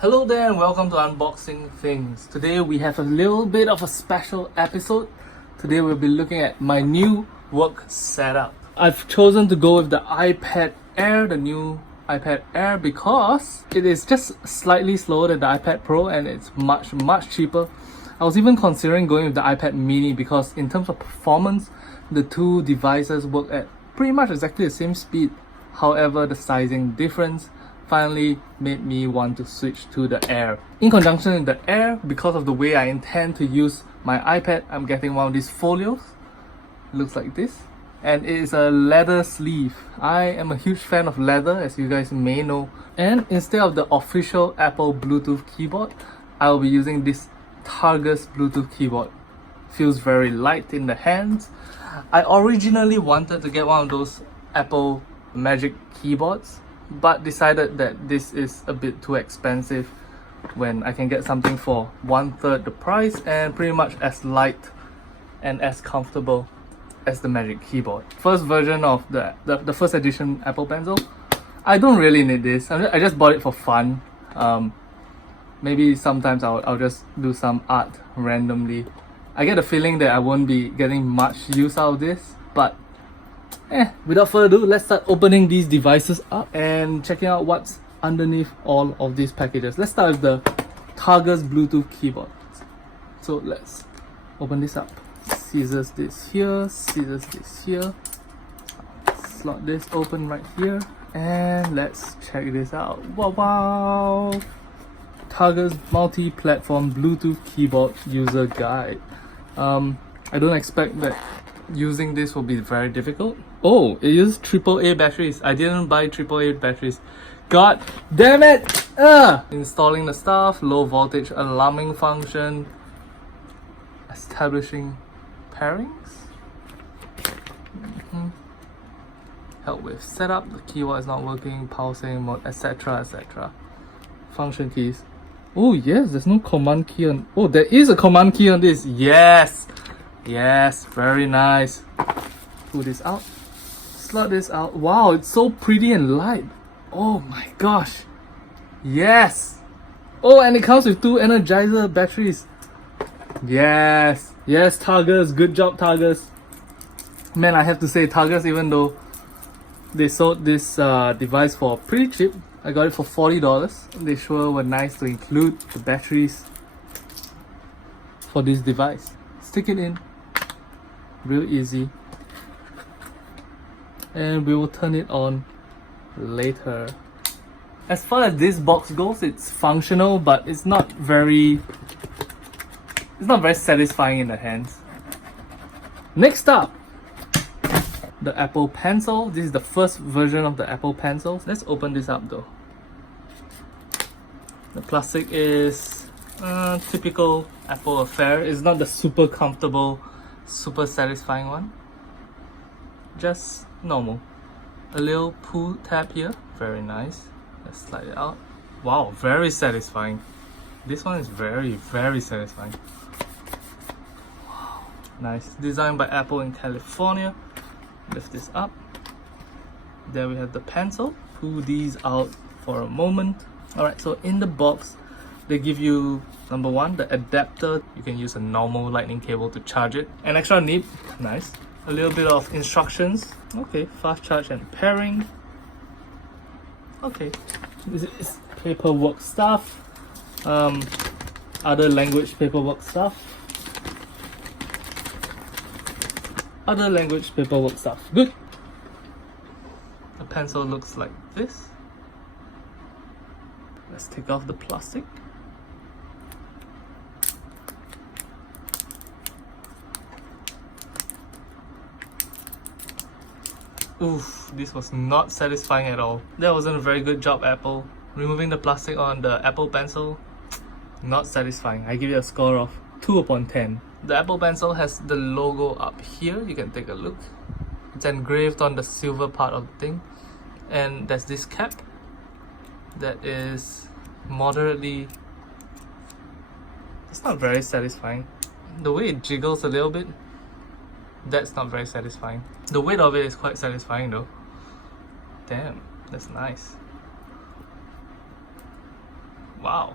Hello there and welcome to Unboxing Things. Today we have a little bit of a special episode. Today we'll be looking at my new work setup. I've chosen to go with the iPad Air, the new iPad Air, because it is just slightly slower than the iPad Pro and it's much cheaper. I was even considering going with the iPad Mini because in terms of performance, the two devices work at pretty much exactly the same speed. However, the sizing difference finally made me want to switch to the Air. In conjunction with the Air, because of the way I intend to use my iPad, I'm getting one of these folios. It looks like this. And it is a leather sleeve. I am a huge fan of leather, as you guys may know. And instead of the official Apple Bluetooth keyboard, I will be using this Targus Bluetooth keyboard. Feels very light in the hands. I originally wanted to get one of those Apple Magic keyboards, but decided that this is a bit too expensive when I can get something for 1/3 the price and pretty much as light and as comfortable as the Magic keyboard. First version of the first edition Apple Pencil. I don't really need this. I just bought it for fun. Maybe sometimes I'll just do some art randomly. I get the feeling that I won't be getting much use out of this, but without further ado, let's start opening these devices up and checking out what's underneath all of these packages. Let's start with the Targus Bluetooth keyboard. So let's open this up. Scissors this here, scissors this here. Slot this open right here, and let's check this out. Wow! Targus multi-platform Bluetooth keyboard user guide. I don't expect that using this will be very difficult. Oh, it uses AAA batteries. I didn't buy AAA batteries. God damn it! Installing the stuff, low voltage alarming function, establishing pairings, help with setup, the keyboard is not working, power saving mode, etc. Function keys. Oh yes, there's no command key on. Oh, there is a command key on this. Yes, very nice. Pull this out, slot this out. Wow, it's so pretty and light. Oh my gosh, yes. Oh, and it comes with 2 Energizer batteries. Yes, Targus, good job Targus. Man, I have to say Targus, even though they sold this device for pretty cheap, I got it for $40. They sure were nice to include the batteries for this device. Stick it in, real easy, and we will turn it on later. As far as this box goes, it's functional, but it's not very satisfying in the hands. Next up, the Apple Pencil. This is the first version of the Apple Pencil. Let's open this up though. The plastic is typical Apple affair. It's not the super comfortable, super satisfying one. Just normal. A little pull tab here. Very nice. Let's slide it out. Wow, very satisfying. This one is very satisfying. Wow, nice. Designed by Apple in California. Lift this up. There we have the pencil. Pull these out for a moment. Alright, so in the box they give you, number one, the adapter. You can use a normal lightning cable to charge it. An extra nib, nice. A little bit of instructions. Okay, fast charge and pairing. Okay, this is paperwork stuff. Other language paperwork stuff. Good. The pencil looks like this. Let's take off the plastic. Oof, this was not satisfying at all. That wasn't a very good job, Apple. Removing the plastic on the Apple Pencil, not satisfying. I give it a score of 2 upon 10. The Apple Pencil has the logo up here. You can take a look. It's engraved on the silver part of the thing. And there's this cap that is moderately... It's not very satisfying. The way it jiggles a little bit, that's not very satisfying. The weight of it is quite satisfying though. Damn, that's nice. Wow.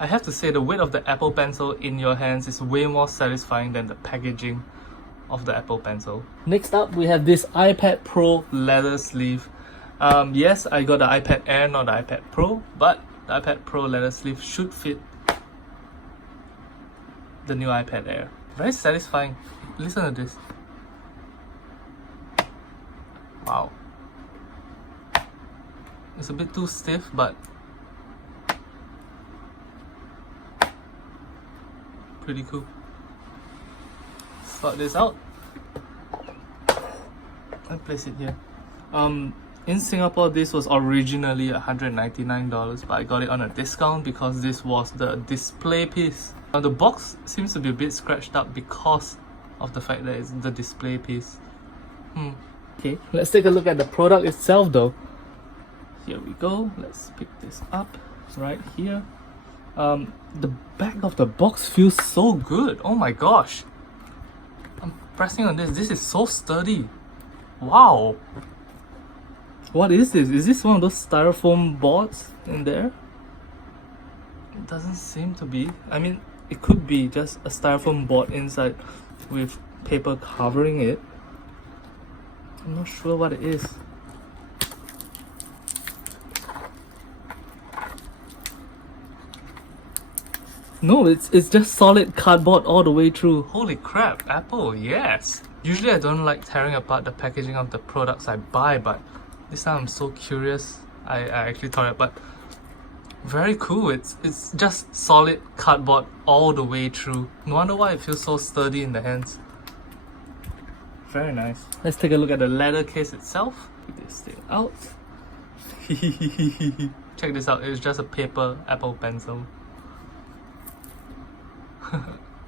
I have to say the weight of the Apple Pencil in your hands is way more satisfying than the packaging of the Apple Pencil. Next up, we have this iPad Pro leather sleeve. Yes, I got the iPad Air, not the iPad Pro, but the iPad Pro leather sleeve should fit the new iPad Air. Very satisfying. Listen to this. Wow. It's a bit too stiff, but pretty cool. Sort this out and place it here. In Singapore, this was originally $199, but I got it on a discount because this was the display piece. Now the box seems to be a bit scratched up because of the fact that it's the display piece. Okay, let's take a look at the product itself though. Here we go. Let's pick this up right here. The back of the box feels so good. Oh my gosh. I'm pressing on this. This is so sturdy. Wow. What is this? Is this one of those styrofoam boards in there? It doesn't seem to be. I mean, it could be just a styrofoam board inside with paper covering it. I'm not sure what it is. No, it's just solid cardboard all the way through. Holy crap, Apple, yes! Usually I don't like tearing apart the packaging of the products I buy, but this time I'm so curious. I actually tore it apart. Very cool. It's just solid cardboard all the way through. No wonder why it feels so sturdy in the hands. Very nice. Let's take a look at the leather case itself. Take this thing out. Check this out. It's just a paper Apple Pencil.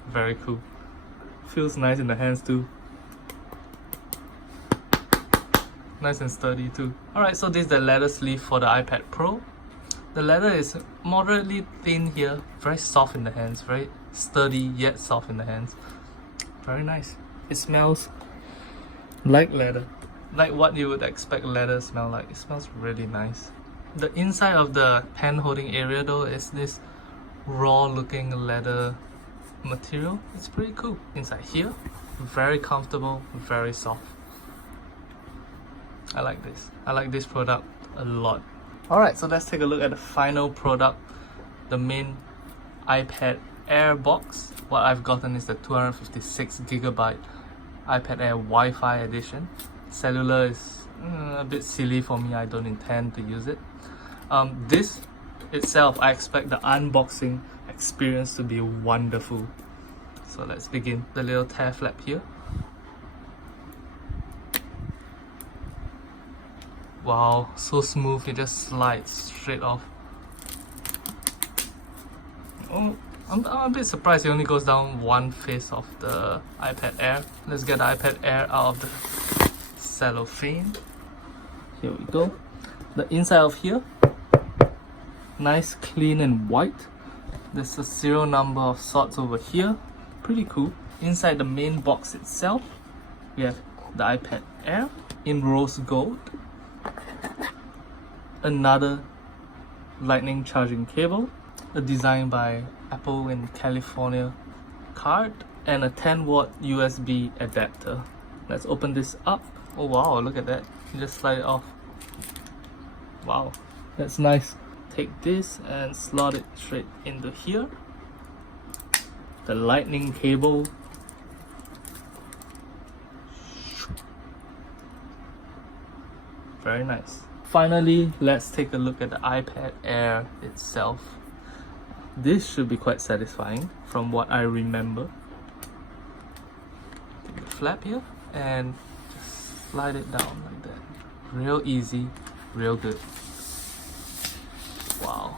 Very cool. Feels nice in the hands too. Nice and sturdy too. Alright, so this is the leather sleeve for the iPad Pro. The leather is moderately thin here, very soft in the hands, very sturdy yet soft in the hands. Very nice. It smells like leather. Like what you would expect leather to smell like. It smells really nice. The inside of the pen holding area though is this raw looking leather material. It's pretty cool. Inside here, very comfortable, very soft. I like this. I like this product a lot. Alright, so let's take a look at the final product, the main iPad Air box. What I've gotten is the 256GB iPad Air Wi-Fi edition. Cellular is a bit silly for me. I don't intend to use it. This itself, I expect the unboxing experience to be wonderful. So let's begin. The little tear flap here. Wow, so smooth, it just slides straight off. Oh, I'm a bit surprised it only goes down one face of the iPad Air. Let's get the iPad Air out of the cellophane. Here we go. The inside of here, nice, clean and white. There's a serial number of sorts over here. Pretty cool. Inside the main box itself, we have the iPad Air in rose gold. Another lightning charging cable, a design by Apple in California card, and a 10-watt USB adapter. Let's open this up. Oh wow, look at that. You just slide it off. Wow, that's nice. Take this and slot it straight into here. The lightning cable. Very nice. Finally, let's take a look at the iPad Air itself. This should be quite satisfying from what I remember. Take the flap here and just slide it down like that. Real easy, real good. Wow.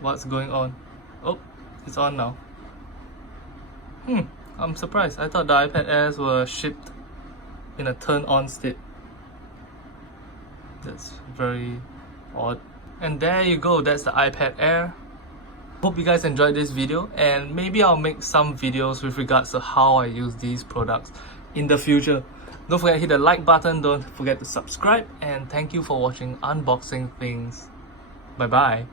What's going on? Oh, it's on now. I'm surprised. I thought the iPad Airs were shipped in a turn-on state. That's very odd. And there you go, that's the iPad Air. Hope you guys enjoyed this video, and maybe I'll make some videos with regards to how I use these products in the future. Don't forget to hit the like button, don't forget to subscribe, and thank you for watching Unboxing Things. Bye bye.